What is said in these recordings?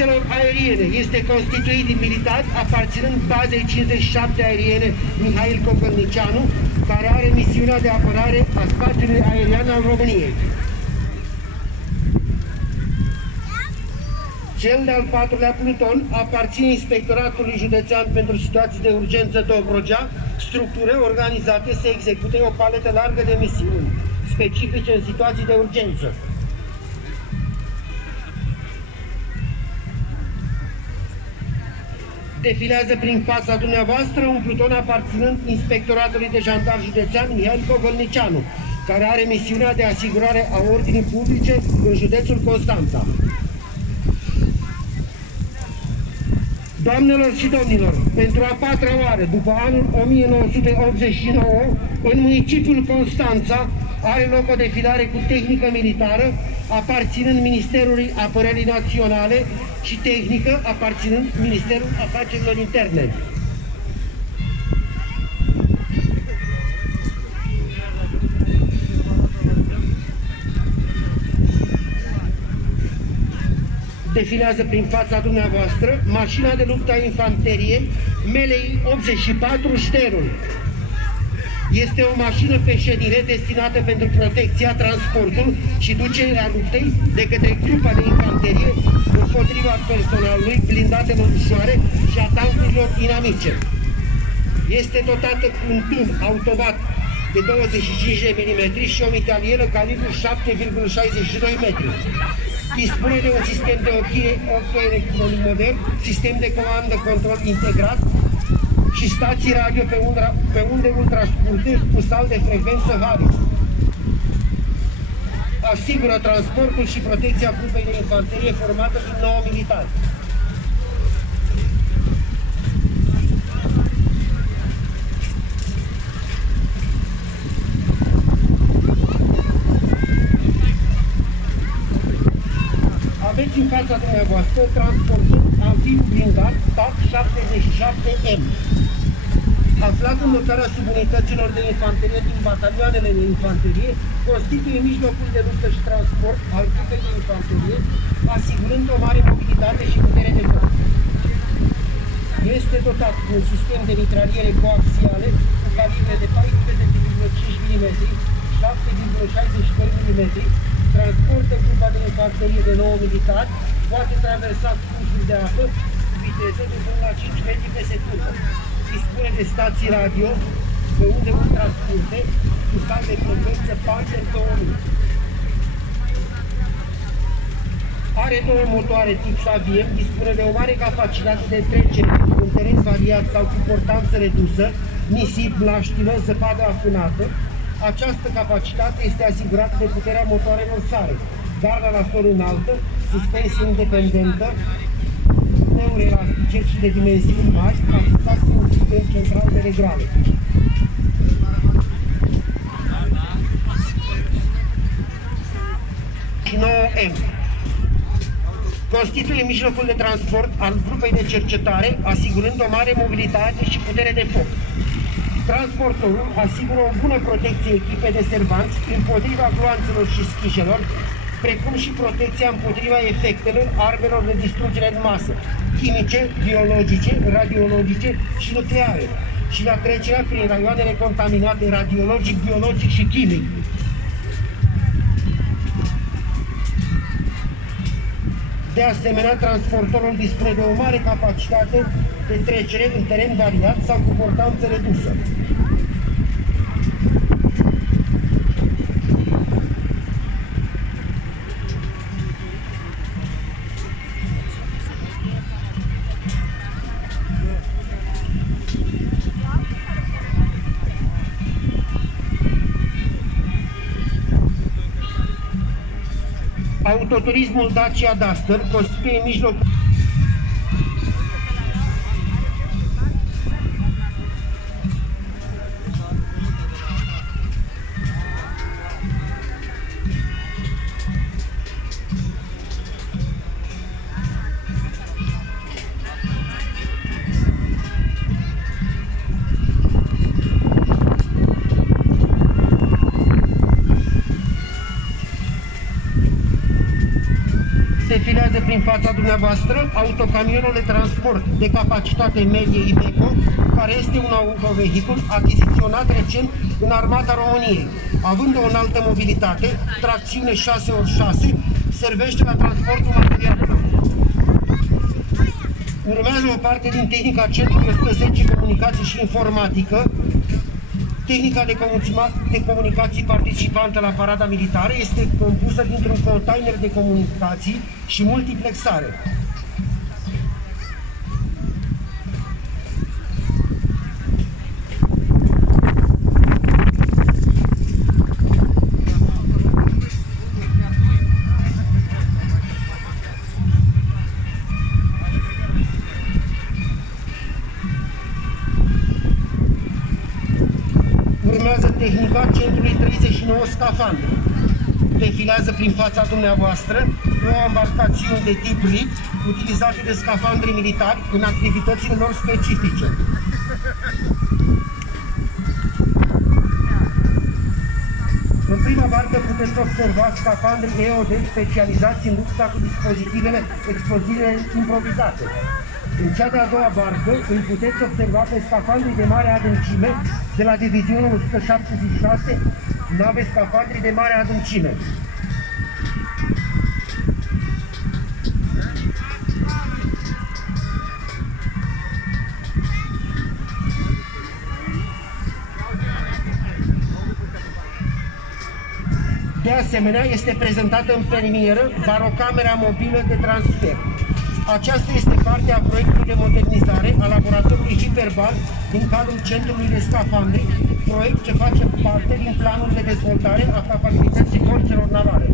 forțelor aeriene este constituit din militari aparținând bazei 57 aeriene Mihail Cogălnicianu, care are misiunea de apărare a spațiului aerian al României. Cel de-al patrulea pluton aparține Inspectoratului Județean pentru Situații de Urgență Dobrogea, structură organizate să execute o paletă largă de misiuni specifice în situații de urgență. Defilează prin fața dumneavoastră un pluton aparținând Inspectoratului de Jandarmi Județean Mihail Cogălnicianu, care are misiunea de asigurare a ordinii publice în județul Constanța. Doamnelor și domnilor, pentru a patra oară, după anul 1989, în municipiul Constanța are loc o defilare cu tehnică militară aparținând Ministerului Apărării Naționale și tehnică aparținând Ministerul Afacerilor Interne. Defilează prin fața dumneavoastră mașina de luptă a infanteriei Melei 84 Șterul. Este o mașină pe ședire destinată pentru protecția, transportul și ducerea luptei de către trupa de infanterie împotriva personalului, blindatelor ușoare și a tancurilor inamice. Este dotată cu un tun automat de 25 de mm și o mitralieră calibru 7,62 metri. Dispune de un sistem de ochire optoelectronic modern, sistem de comandă-control integrat și stații radio pe unde ultrascurte cu salt de frecvență Harris. Asigură transportul și protecția grupei de infanterie formată din 9 militari. Aveți în fața dumneavoastră transportul amfibiu blindat TAC 77M. Aflat în dotarea subunităților de infanterie din batalioanele de infanterie, constituie mijlocul de luptă și transport al grupei de infanterie, asigurând o mare mobilitate și putere de foc. Este dotat cu un sistem de mitraliere coaxiale cu calibre de 14,5 mm, 7,62 mm, transportă grupa de infanterie de 9 militari, poate traversa cursuri de apă cu viteză de până la 5 metri pe secundă. Dispune de stații radio pe unde ultrascurte cu sal de frecvență Panther 2000. Are două motoare tip Saviem, dispune de o mare capacitate de trecere în teren variat sau cu portanță redusă, nisip, mlaștină, zăpadă afânată. Această capacitate este asigurată de puterea motoarelor sare, garda la sol înaltă, suspensie independentă, pneuri elastice și de dimensiuni mari, afectat cu un sistem central de reglare. Și 9M. Constituie mijlocul de transport al grupei de cercetare, asigurând o mare mobilitate și putere de foc. Transportorul asigură o bună protecție echipei de servanți împotriva gloanțelor și schișelor, precum și protecția împotriva efectelor armelor de distrugere în masă, chimice, biologice, radiologice și nucleare, și la trecerea prin raioanele contaminate radiologic, biologic și chimic. De asemenea, transportorul dispune de o mare capacitate de trecere în teren variat sau cu portanță redusă. Autoturismul Dacia Duster constituie mijlocul defilează prin fața dumneavoastră autocamionul de transport de capacitate medie Iveco, care este un autovehicul achiziționat recent în Armata României. Având o înaltă mobilitate, tracțiune 6x6, servește la transportul materialelor. Urmează o parte din tehnica Centrului 110 Comunicații și Informatică. Tehnica de comunicații participantă la parada militară este compusă dintr-un container de comunicații și multiplexare. Urmează tehnica Centrului 39 Scafandre. Defilează prin fața dumneavoastră o embarcațiune de tip RIP utilizate de scafandri militari în activitățile lor specifice. În prima barcă puteți observa scafandri EOD specializați în lupta cu dispozitivele explozive improvizate. În cea de-a doua barcă îl puteți observa pe scafandrii de mare adâncime de la Divizionul 176, nave scafandrii de mare adâncime. De asemenea, este prezentată în premieră barocamera mobilă de transfer. Aceasta este parte a proiectului de modernizare a laboratorului Hiperbal din cadrul Centrului de Scafandri, proiect ce face parte din planul de dezvoltare a capabilității forțelor navale.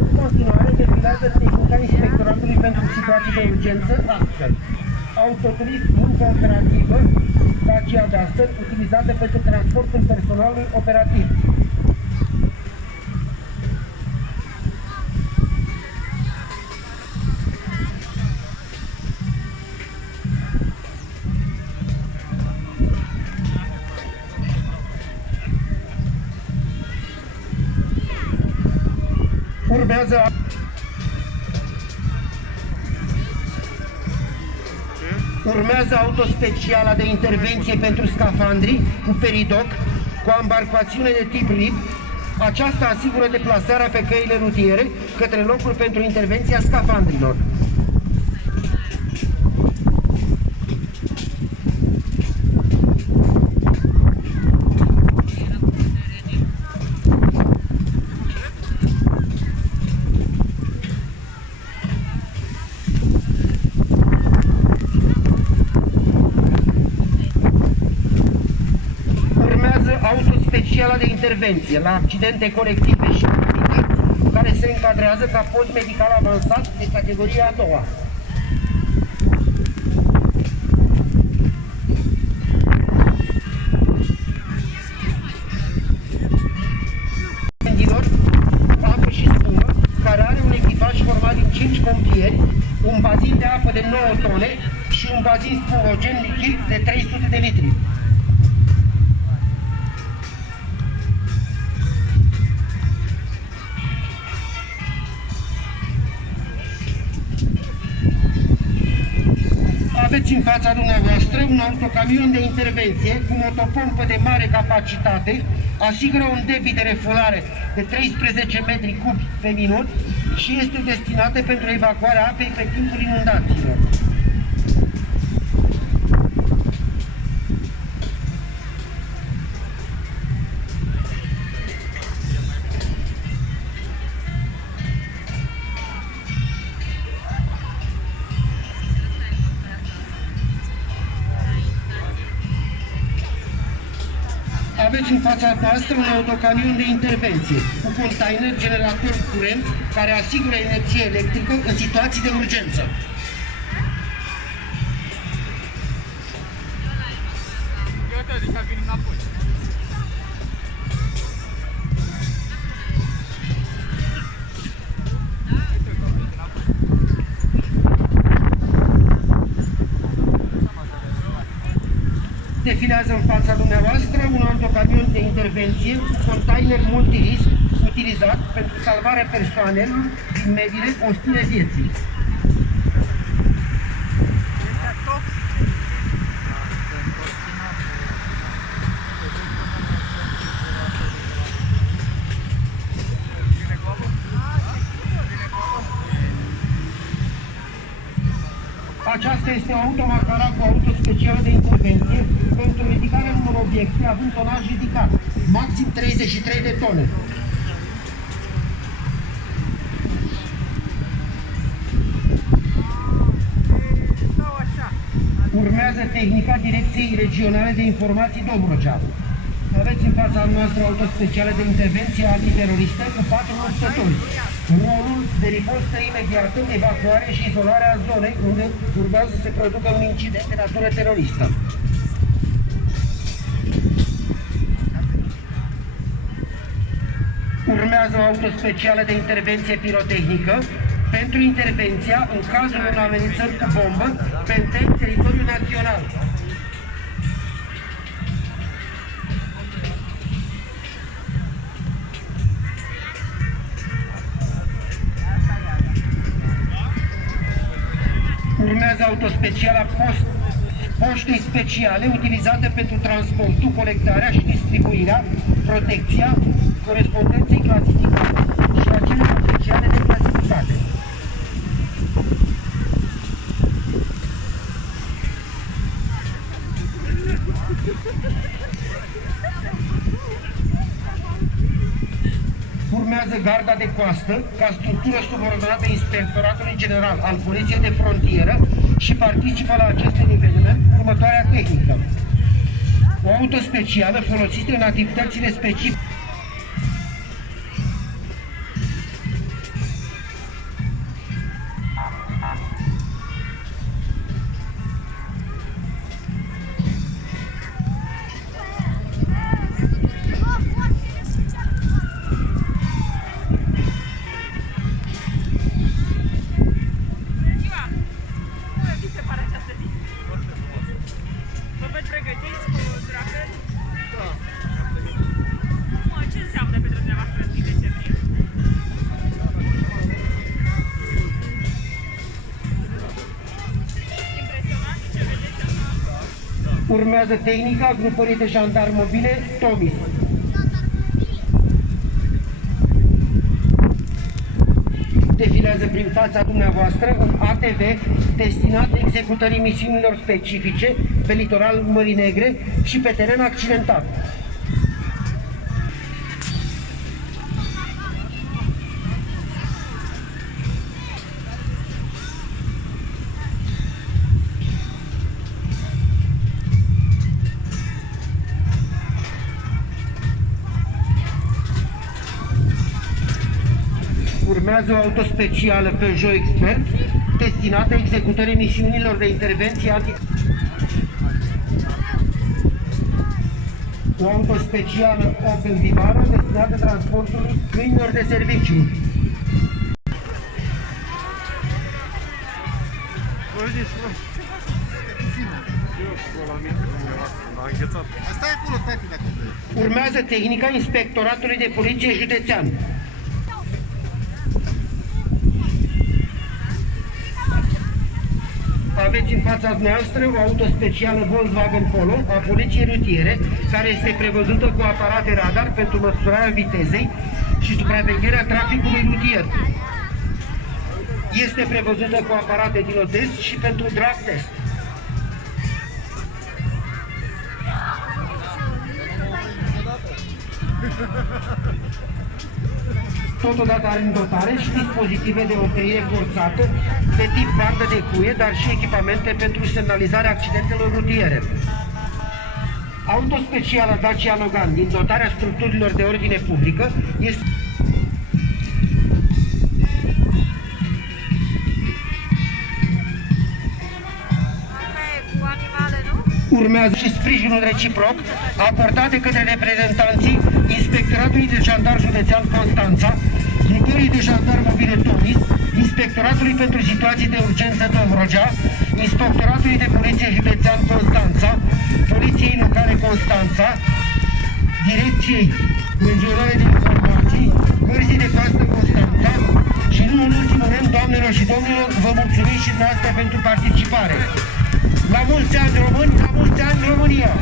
În continuare, defilează tehnica Inspectoratului pentru Situații de Urgență, astfel. Autoturism muncă operativă, Dacia Duster, utilizată pentru transportul personalului operativ. Urmează autospeciala de intervenție pentru scafandri cu peridoc, cu embarcațiune de tip RIP. Aceasta asigură deplasarea pe căile rutiere către locuri pentru intervenția scafandrilor. Autospeciala de intervenție la accidente colective și activități care se încadrează ca post medical avansat de categoria a doua. Apă și spumă, care are un echipaj format din 5 pompieri, un bazin de apă de 9 tone și un bazin spumogen lichid de 300 de litri. Aveți în fața dumneavoastră un autocamion de intervenție cu motopompă de mare capacitate, asigură un debit de refulare de 13 metri cubi pe minut și este destinată pentru evacuarea apei pe timpul inundațiilor. Aveți în fața noastră un autocamion de intervenție cu container generator curent care asigură energie electrică în situații de urgență. Defilează în fața dumneavoastră un autocamion de intervenție cu container multirisc utilizat pentru salvarea persoanelor din mediile ostile vieții. Aceasta este o automacara cu auto specială de intervenție pentru ridicarea unor obiecte având tonaj ridicat, maxim 33 de tone. Urmează tehnica Direcției Regionale de Informații Dobrogea. Aveți în fața noastră auto specială de intervenție antiteroristă cu 4 luptători. Rolul de ripostă imediată, evacuare și izolarea zonei unde urmează să se producă un incident de natură teroristă. Urmează o auto specială de intervenție pirotehnică pentru intervenția în cazul unei amenințări cu bombă pe întreg teritoriul național. Urmează autospeciala poștei speciale utilizate pentru transportul, colectarea și distribuirea, protecția, corespondenței clasificate și acele speciale neclasificate. Urmează garda de coastă, ca structură subordonată Inspectoratului General al Poliției de Frontieră și participă la acest eveniment următoarea tehnică. O auto specială folosită în activitățile specifice. Urmează tehnica grupării de jandarmi mobile Tomis. Defilează prin fața dumneavoastră un ATV destinat executării misiunilor specifice pe litoralul Mării Negre și pe teren accidentat. Urmează o auto specială Peugeot Expert destinată executării misiunilor de intervenție o auto specială Opel Vivaro destinată transportului câinilor de serviciu. Urmează tehnica Inspectoratului de Poliție Județean. Aveți în fața noastră o auto specială Volkswagen Polo a Poliției Rutiere, care este prevăzută cu aparate radar pentru măsurarea vitezei și supravegherea traficului rutier. Este prevăzută cu aparate dinotest și pentru drag test. Totodată are în dotare și dispozitive de oprire forțată de tip bandă de cuie, dar și echipamente pentru semnalizarea accidentelor rutiere. Auto specială Dacia Logan din dotarea structurilor de ordine publică este urmează și sprijinul reciproc acordat de către reprezentanții Inspectoratului de Jandarmi Județean Constanța, Grupării de Jandarmi Mobile Tomis, Inspectoratului pentru Situații de Urgență Dobrogea, Inspectoratului de Poliție Județean Constanța, Poliției Direcției Regionale de Informații, Cărții de Coastă Constanța și nu în ultimul rând, doamnelor și domnilor, vă mulțumim și dumneavoastră pentru participare. La mulți ani români, la mulți ani România!